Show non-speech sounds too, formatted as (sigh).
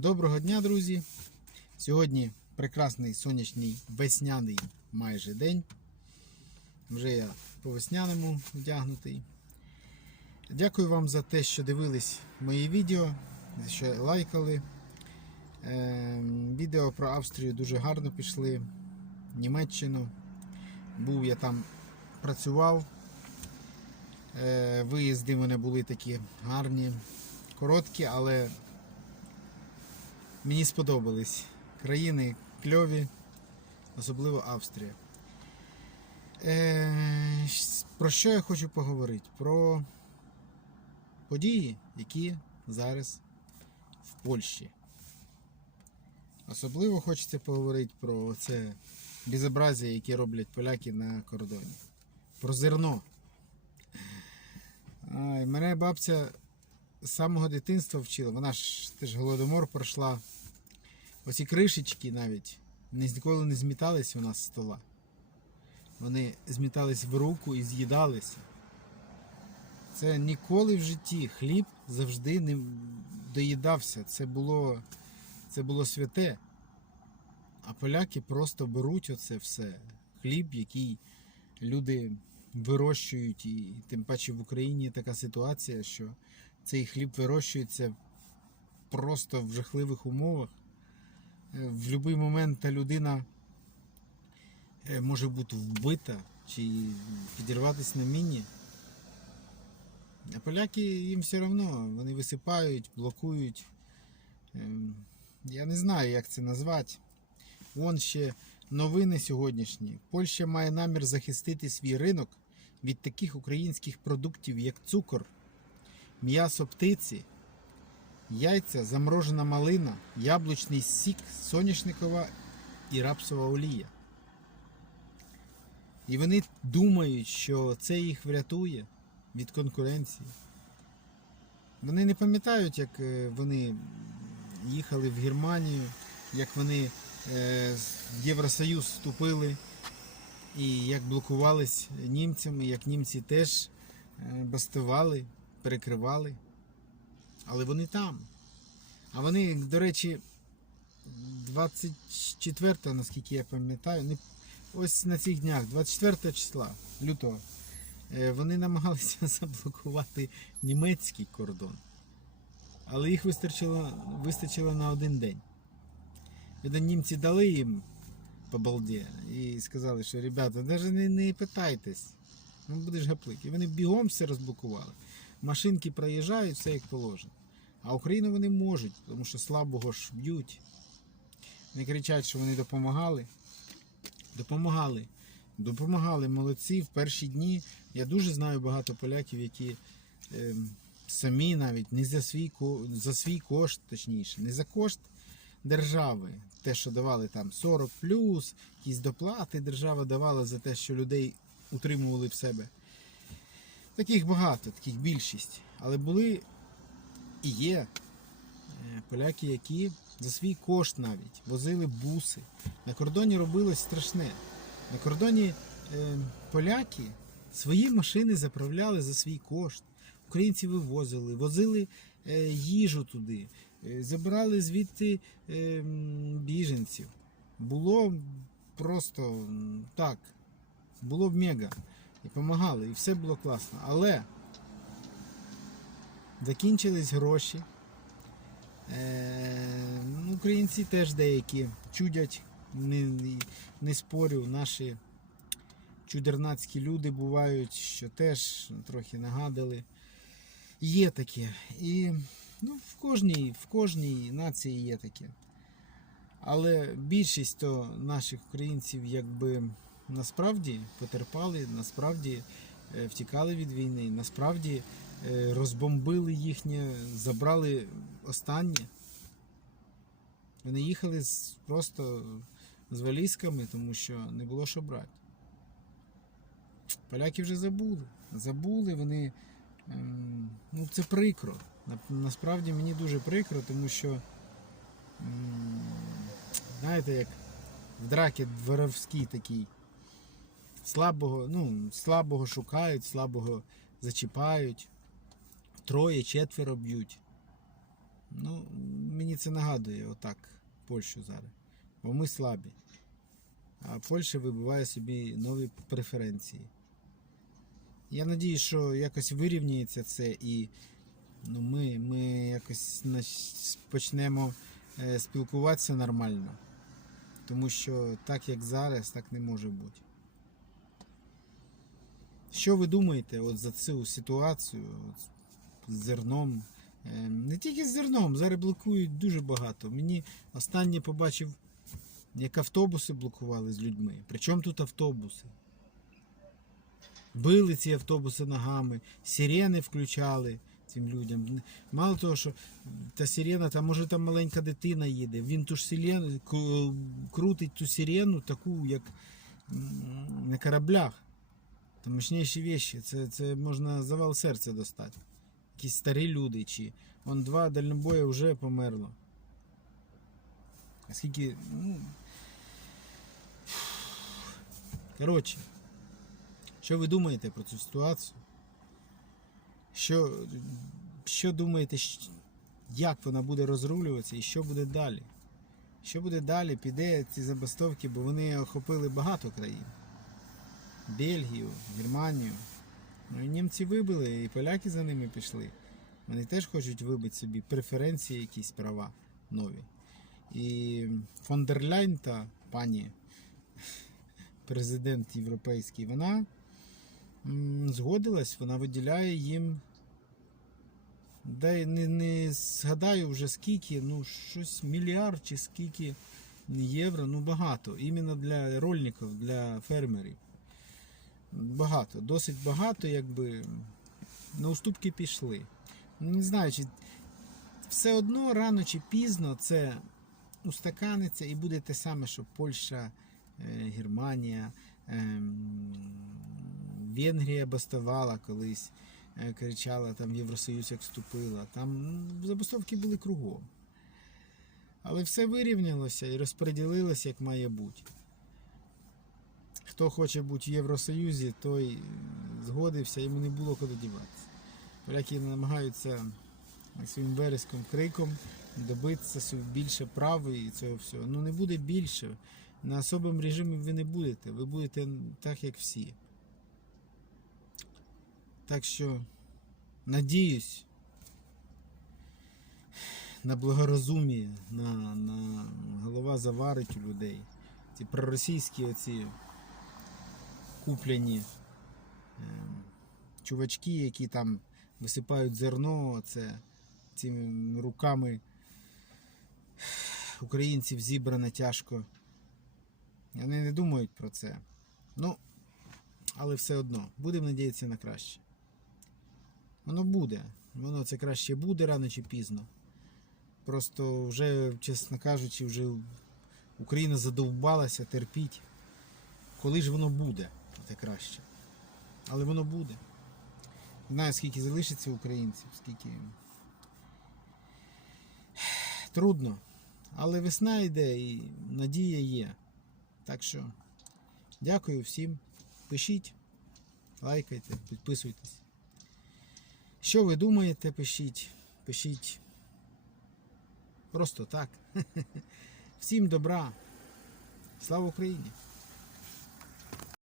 Доброго дня, друзі! Сьогодні прекрасний сонячний весняний майже день. Вже я по весняному вдягнутий. Дякую вам за те, що дивились мої відео, що лайкали. Ем, Відео про Австрію дуже гарно пішли. Німеччину. Був я там, працював. Е, Виїзди в мене були такі гарні, короткі, але мені сподобались. Країни кльові, особливо Австрія. Е, Про що я хочу поговорити? Про події, які зараз в Польщі. Особливо хочеться поговорити про це безобразие, яке роблять поляки на кордоні. Про зерно. Ай, мене бабця з самого дитинства вчила. Вона ж теж голодомор пройшла. Оці кришечки навіть ніколи не змітались у нас з стола. Вони змітались в руку і з'їдалися. Це ніколи в житті хліб завжди не доїдався. Це було, це було святе. А поляки просто беруть оце все. Хліб, який люди вирощують, і тим паче в Україні така ситуація, що цей хліб вирощується просто в жахливих умовах. Е, В будь-який момент та людина е, може бути вбита чи підірватися на міні. А поляки їм все одно, вони висипають, блокують. Ем, Я не знаю, як це назвати. Вон ще новини сьогоднішні. Польща має намір захистити свій ринок від таких українських продуктів, як цукор, м'ясо птиці, яйця, заморожена малина, яблучний сік, соняшникова і рапсова олія. І вони думають, що це їх врятує від конкуренції. Вони не пам'ятають, як е, вони їхали в Германію, як вони е, в Євросоюз вступили і як блокувались німцями, як німці теж е, бастували, перекривали. Але вони там. А вони, до речі, 24, наскільки я пам'ятаю, ось на цих днях, 24 числа лютого, е, вони намагалися (laughs) заблокувати німецький кордон. Але їх вистачило, вистачило на один день. Видно, німці дали їм по балді і сказали, що ребята, навіть не, не питайтесь, ну будеш гаплик. І вони бігом все розблокували. Машинки проїжджають, все як положено. А Україну вони можуть, тому що слабого ж б'ють. Не кричать, що вони допомагали. Допомагали. Допомагали молодці в перші дні. Я дуже знаю багато поляків, які ем, самі навіть не за свій, за свій кошт, точніше, не за кошт держави. Те, що давали там 40 плюс, якісь доплати держава давала за те, що людей утримували в себе. Таких багато, таких більшість. Але були і є е, поляки, які за свій кошт навіть возили буси. На кордоні робилось страшне. На кордоні е, поляки свої машини заправляли за свій кошт. Українці вивозили, возили е, їжу туди, забирали звідти біженців. Було просто так, було б мега. І допомагали, і все було класно. Але закінчились гроші. Е, ну, українці теж деякі чудять, не, не- спорю, наші чудернацькі люди бувають, що теж трохи нагадали. Є таке. І ну, в, кожній, в кожній нації є таке. Але більшість то наших українців якби насправді потерпали, насправді е, втікали від війни, насправді е, розбомбили їхнє, забрали останнє. Вони їхали просто з валізками, тому що не було що брати. Поляки вже забули. Забули, вони. ем, ну, це прикро. Насправді мені дуже прикро, тому що. ем, знаєте, як в дракі дворовський такий. Слабого, ну, слабого шукають, слабого зачіпають. Троє, четверо б'ють. Ну, мені це нагадує отак Польщу зараз. Бо ми слабі. А Польща вибиває собі нові преференції. Я надію, що якось вирівняється це і ну, ми, ми якось почнемо е, спілкуватися нормально. Тому що так як зараз, так не може бути. Що ви думаєте от за цю ситуацію от, з зерном? Е, Не тільки з зерном, зараз блокують дуже багато. Мені останнє побачив, як автобуси блокували з людьми. Причому тут автобуси? Били ці автобуси ногами, сирени включали цим людям. Мало того, що та сирена, там може там маленька дитина їде. Він ту ж сирену, крутить ту сирену, таку, як на кораблях. Там мощніші вещі. Це, це можна завал серця достати. Якісь старі люди, чи он два дальнобоя вже померло. А скільки. Ну... Коротше, що ви думаєте про цю ситуацію? Що, що думаєте, як вона буде розрулюватися і що буде далі? Що буде далі? Піде ці забастовки, бо вони охопили багато країн. Бельгію, Германію. Ну і німці вибили, і поляки за ними пішли. Вони теж хочуть вибити собі преференції, якісь права нові. І фон дер Ляйн, та пані президент європейський, вона згодилась, вона виділяє їм. Дай не, не згадаю вже скільки, ну щось мільярд чи скільки євро, ну багато. Іменно для рольників, для фермерів. Багато, досить багато, якби на уступки пішли. Не знаю, чи все одно рано чи пізно це устаканиться і буде те саме, що Польща, е, Германія, ем, Венгрія бастувала колись, е, кричала там Євросоюз, як вступила. Там забастовки були кругом. Але все вирівнялося і розподілилося, як має бути. Хто хоче бути в Євросоюзі, той згодився, йому не було куди діватися. Поляки намагаються своїм вереском, криком добитися більше прав і цього всього. Ну не буде більше. На особому режимі ви не будете. Ви будете так, як всі. Так що надіюсь на благорозуміє, на, на голова заварить у людей. Ці проросійські оці куплені ем, чувачки, які там висипають зерно, це цими руками українців зібрано тяжко. Вони не думають про це. Ну, але все одно, будемо надіятися на краще. Воно буде. Воно це краще буде рано чи пізно. Просто вже, чесно кажучи, вже Україна задовбалася терпіть. Коли ж воно буде, це краще. Але воно буде. Не знаю, скільки залишиться українців, скільки. Трудно. Але весна йде і надія є. Так що дякую всім. Пишіть, лайкайте, підписуйтесь. Що ви думаєте, пишіть. Пишіть. Просто так. (laughs) Всім добра. Слава Україні!